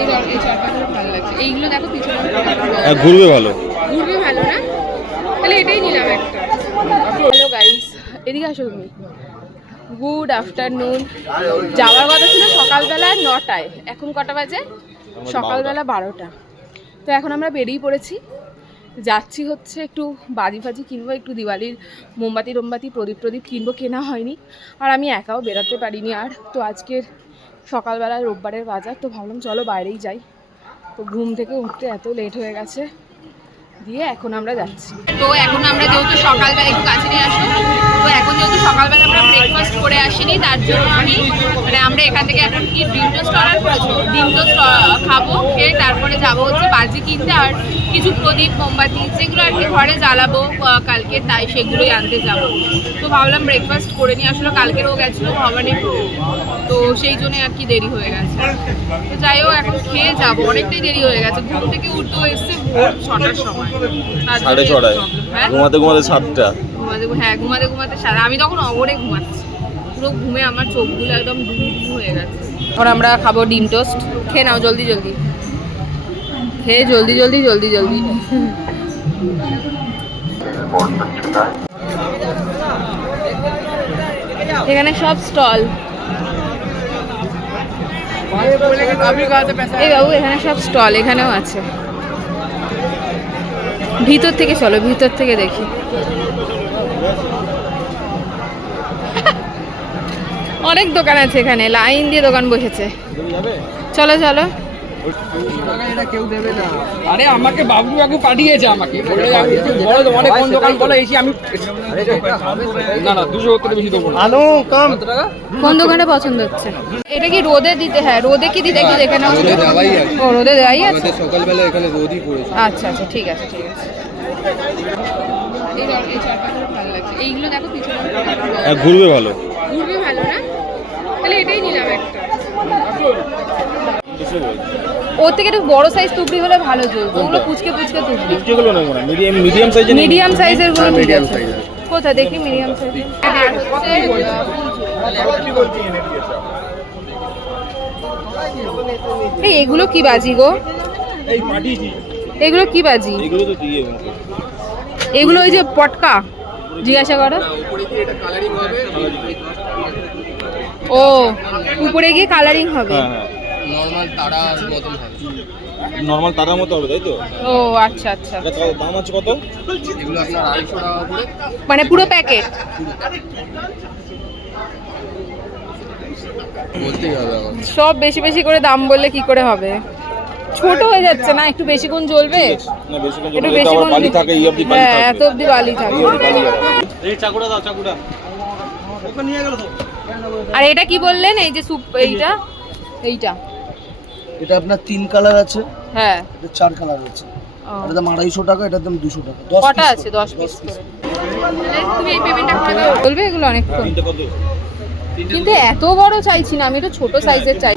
এই এই চারপাশটা ভালো লাগছে। এইগুলো দেখো পিছনে ঘুরবে ভালো? ঘুরবে ভালো না? তাহলে এটাই নিলাম একটা। হ্যালো গাইস এদিকে আসো তুমি। গুড আফটারনুন যাওয়ার কথা ছিল সকালবেলা নটায়। এখন কটা বাজে? সকালবেলা বারোটা। তো এখন আমরা বেরিয়ে পড়েছি। যাচ্ছি হচ্ছে একটু বাজি ফাজি কিনবো একটু দিওয়ালির মোমবাতি টোমবাতি প্রদীপ প্রদীপ কিনবো কেনা হয়নি। আর আমি একাও বেরোতে পারিনি আর। তো আজকের সকালবেলা রোববারের বাজার, তো ভাবলাম চলো বাইরেই যাই। তো ঘুম থেকে উঠতে এত লেট হয়ে গেছে, দিয়ে এখন আমরা যাচ্ছি। তো এখন আমরা যেহেতু সকালবেলা একটু কাছে নিয়ে আসো তো এখন যেহেতু সকালবেলা আমরা ব্রেকফাস্ট করে আসিনি তার জন্য আমি মানে আমরা এখান থেকে এখন কি ডিম টোস্ট অর্ডার করেছ? ডিম টোস্ট খাব খেয়ে তারপরে যাব হচ্ছে বাজি কিনতে আর কিছু প্রদীপ মোমবাতি যেগুলো আর কি ঘরে জ্বালাবো কালকে তাই সেগুলোই আনতে যাব। তো ভাবলাম ব্রেকফাস্ট করে নিয়ে আসলে কালকেরও গেছিল ভবানীপুর তো সেই জন্য আর কি দেরি হয়ে গেছে। তো যাই হোক এখন খেয়ে যাব। অনেকটাই দেরি হয়ে গেছে। ঘুম থেকে উঠতেও এসছে ভোর ছটার সময়। সাড়ে ছটায়। হ্যাঁ? ঘুমাতে ঘুমাতে সাতটা। ঘুমাতে হ্যাঁ ঘুমাতে ঘুমাতে সারা আমি তখন অগরে ঘুমাচ্ছি। পুরো ঘুমে আমার চোখগুলো একদম হয়ে গেছে। এখন আমরা খাব ডিম টোস্ট। খেয়ে নাও জলদি জলদি। খেয়ে জলদি জলদি জলদি জলদি। এখানে সব স্টল। এই বাবু, এখানে সব স্টল, এখানেও আছে। ভিতর থেকে চলো, ভিতর থেকে দেখি। অনেক দোকান আছে এখানে লাইন দিয়ে দোকান বসেছে। চলো চলো। আরে আমাকে বাবু বাবু পাঠিয়েছে আমাকে। বলে আমি একটু বড় অনেক কোন দোকান বলে এসে আমি না না দুশো সত্তর বেশি দেবো না। আনো কাম। কত টাকা? কোন দোকানটা পছন্দ হচ্ছে? এটা কি রোদে দিতে হ্যাঁ? রোদে কি দিতে একটু দেখে নাও। ও রোদে দেওয়াই আছে? সকালবেলা এখানে রোদই পড়েছে। আচ্ছা আচ্ছা ঠিক আছে ঠিক আছে। এই এইগুলো দেখো পিছনে। হ্যাঁ ঘুরবে ভালো। ঘুরবে ভালো না? তাহলে এটাই নিলাম একটা। ওর থেকে একটু বড় সাইজ টুকরি হলে ভালো চলতো ওগুলো পুচকে পুচকে টুকরি যেগুলো নেব না মিডিয়াম মিডিয়াম সাইজের মিডিয়াম সাইজেরগুলো medium আছে কোথায় দেখি মিডিয়াম সাইজের এই এগুলো কি বাজি গো? এই এগুলো কি বাজি? এগুলো তো দিয়ে এগুলো ওই যে পটকা। জিজ্ঞাসা করো। উপরে কি এটা কালারিং হবে ও উপরে গিয়ে কালারিং হবে। হ্যাঁ হ্যাঁ। নর্মাল তারা মতন হবে। নর্মাল তারার মতো হবে তাই তো? ও আচ্ছা আচ্ছা। এটা দাম আছে কত? এগুলো আপনার আড়াইশো টাকা করে। মানে পুরো প্যাকেট বলতেই হবে সব বেশি বেশি করে দাম বললে কি করে হবে? ছোট হয়ে যাচ্ছে না? একটু বেশিক্ষণ জ্বলবে? একটু বেশিক্ষণ বালি থাকে এই অবধি বালি হ্যাঁ এত অবধি বালি থাকে। এই অবধি বালি থাকে। এই চাকুটা দাও চাকুটা। নিয়ে গেল তো। আর এটা কি বললেন? এই যে স্যুপ এইটা? এইটা। এটা আপনার তিন কালার আছে। হ্যাঁ। এটা চার কালার আছে। ও। এটার দাম আড়াইশো টাকা এটার দাম দুশো টাকা। দশ কটা আছে। দশ পিস করে। তুমি এই পেমেন্টটা করে দাও। বলবে এগুলো কত? কিন্তু এত বড় চাইছি না আমি তো ছোট সাইজের চাই।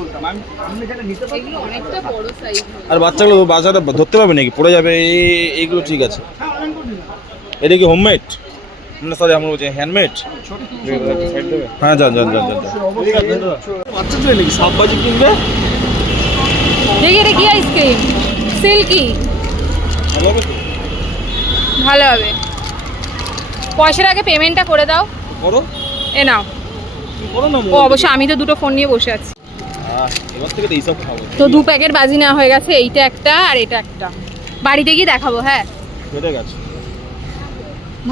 অনেকটা বড় সাইজ আর বাচ্চাগুলো বাজারে ধরতে পারবে নাকি? পড়ে যাবে এইগুলো ঠিক আছে। এটা কি হোমমেড না সরি আমরা বলছি হ্যান্ডমেড হ্যাঁ যান যান যান যান বাচ্চা ছেলে নাকি সব বাজি কিনবে? দেখি এটা কি আইসক্রিম সিল্কি। ভালো হবে পয়সার আগে পেমেন্টটা করে দাও। করো। এ নাও। ও অবশ্য আমি তো দুটো ফোন নিয়ে বসে আছি। তো দু প্যাকেট বাজি নেওয়া হয়ে গেছে এইটা একটা আর এটা একটা। বাড়িতে গিয়ে দেখাবো হ্যাঁ।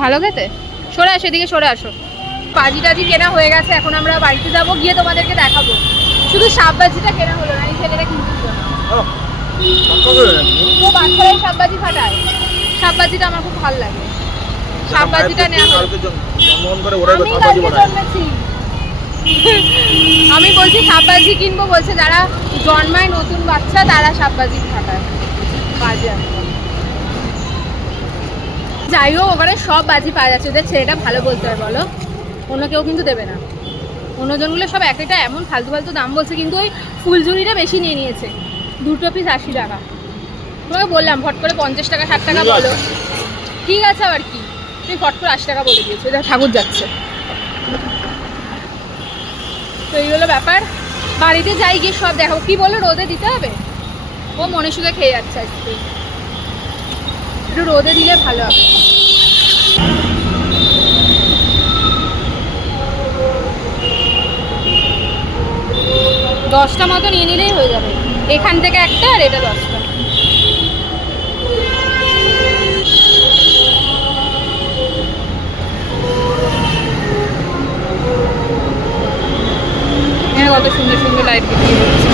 ভালো খেতে? সরে আসো এদিকে সরে আসো। বাজি টাজি কেনা হয়ে গেছে এখন আমরা বাড়িতে যাব গিয়ে তোমাদেরকে দেখাবো। শুধু সাপ বাজিটা কেনা হলো না এই ছেলেটা কিনতে সাপ বাজি ফাটায়। সাপ বাজিটা আমার খুব ভালো লাগে। সাপ বাজিটা নেওয়া আমি কালকে জন্মেছি। আমি বলছি সাপবাজি কিনবো বলছে যারা জন্মায় নতুন বাচ্চা তারা সাপবাজি ফাটায় বাজে যাই হোক ওখানে সব বাজি পাওয়া যাচ্ছে। ওদের ছেলেটা ভালো বলতে হয় বলো। অন্য কেউ কিন্তু দেবে না। অন্যজনগুলো সব এক একটা এমন ফালতু ফালতু দাম বলছে কিন্তু ওই ফুলঝুরিটা বেশি নিয়ে নিয়েছে। দুটো পিস আশি টাকা। তোমাকে বললাম ফট করে পঞ্চাশ টাকা ষাট টাকা বলো। ঠিক আছে আবার কি? তুমি ফট করে আশি টাকা বলে দিয়েছ। এটা ঠাকুর যাচ্ছে। তো এই হলো ব্যাপার। বাড়িতে যাই গিয়ে সব দেখাবো কি বলো রোদে দিতে হবে? ও মনে সুখে খেয়ে যাচ্ছে আইসক্রিম একটু রোদে দিলে ভালো হবে। দশটা মতো নিয়ে নিলেই হয়ে যাবে। এখান থেকে একটা আর এটা দশটা এখানে কত সুন্দর সুন্দর লাইট বিক্রি